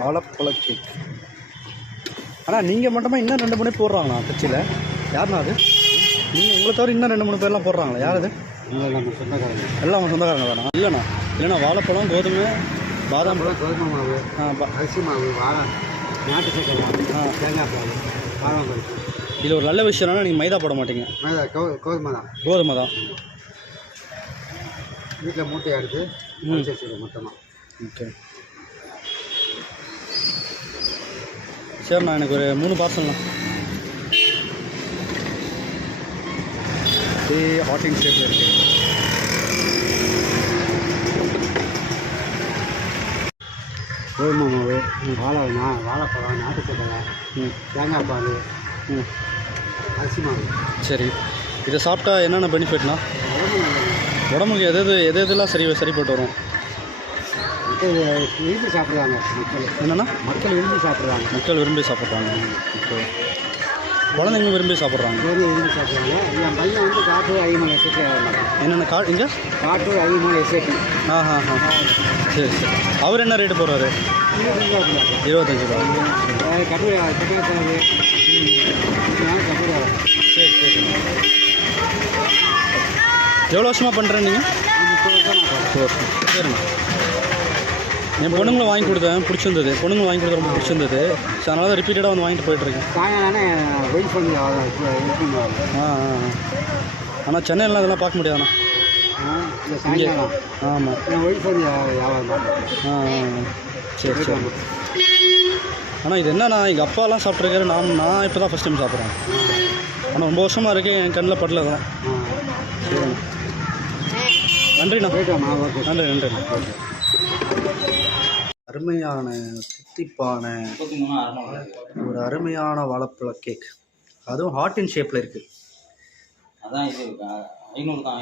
வாழைப்பழ கேக். ஆனால் நீங்கள் மட்டுமா இன்னும் 2 3 போடுறாங்களா கட்சியில்? யாருண்ணா அது? நீங்கள் உங்களை தவிர இன்னும் 2 3 பேர்லாம் போடுறாங்களா? யார் அது? நம்ம சொந்தக்காரங்க. எல்லாம் அவங்க சொந்தக்காரங்க தானா? இல்லைண்ணா வாழைப்பழம், கோதுமை, பாதாம் பழம், கோதுமை மாவு, அரிசி மாவு, நாட்டு சக்கரை, தேங்காய் பால், பாதாம் பருப்பு. இதில் ஒரு நல்ல விஷயம் என்னன்னா நீங்கள் மைதா போட மாட்டீங்க. மைதா கோதுமை தான். கோதுமை தான். வீட்டில் மூட்டையை எடுத்து வச்சுருக்கோம் மொத்தமாக. ஓகே சரிண்ணா, எனக்கு ஒரு 3 பார்சல்ண்ணா. ஹாட்டிங் ஷேப்பில் இருக்கு. கோதுமை மாவு, வாழைப்பழம், நாட்டு சக்கரை, தேங்காய் பால், அரிசி மாவு. சரி, இதை சாப்பிட்டா என்னென்ன பெனிஃபிட்னா? உடம்புக்கு எதெல்லாம் சரிப்பட்டு வரும்? விரும்பி சாப்பிட்றாங்க மக்கள். என்னென்னா மக்கள் விரும்பி சாப்பிட்றாங்க. ஓகே, குழந்தைங்க விரும்பி சாப்பிட்றாங்க. விரும்பி சாப்பிட்றாங்க. என் பையன் வந்து காட்டு அதிகமாக எஸ்எட்டி. என்னென்ன இங்கே காட்டு அதிகமாக எஸ்எட்டி. சரி. அவர் என்ன ரேட்டு போடுறாரு? 25 ரூபா. கட்டுரை செலவு. சரி. எவ்வளோ வருஷமாக பண்ணுறேன் நீங்கள்? 30 வருஷம். சரிண்ணா, என் பொண்ணுங்களை வாங்கி கொடுத்தேன், பிடிச்சிருந்தது. பொண்ணுங்களை வாங்கி கொடுத்த ரொம்ப பிடிச்சிருந்தது. ஸோ அதனால தான் ரிப்பீட்டடாக வந்து வாங்கிட்டு போயிட்டுருக்கேன். ஆனால் சென்னையில் அதெல்லாம் பார்க்க முடியாதுண்ணா. ஆமாம். சரி. ஆனால் இது என்னன்னா எங்கள் அப்பாலாம் சாப்பிட்ருக்காரு. நான் இப்போ தான் ஃபஸ்ட் டைம் சாப்பிட்றேன். ஆனால் ரொம்ப வருஷமாக இருக்குது, என் கண்ணில் படல தான். சரிண்ணா, நன்றி. அருமையான தித்திப்பான ஒரு அருமையான வாழைப்பழ கேக், அதுவும் ஹார்ட் இன் ஷேப்பில் இருக்குது. அதான் இது 500 தான்.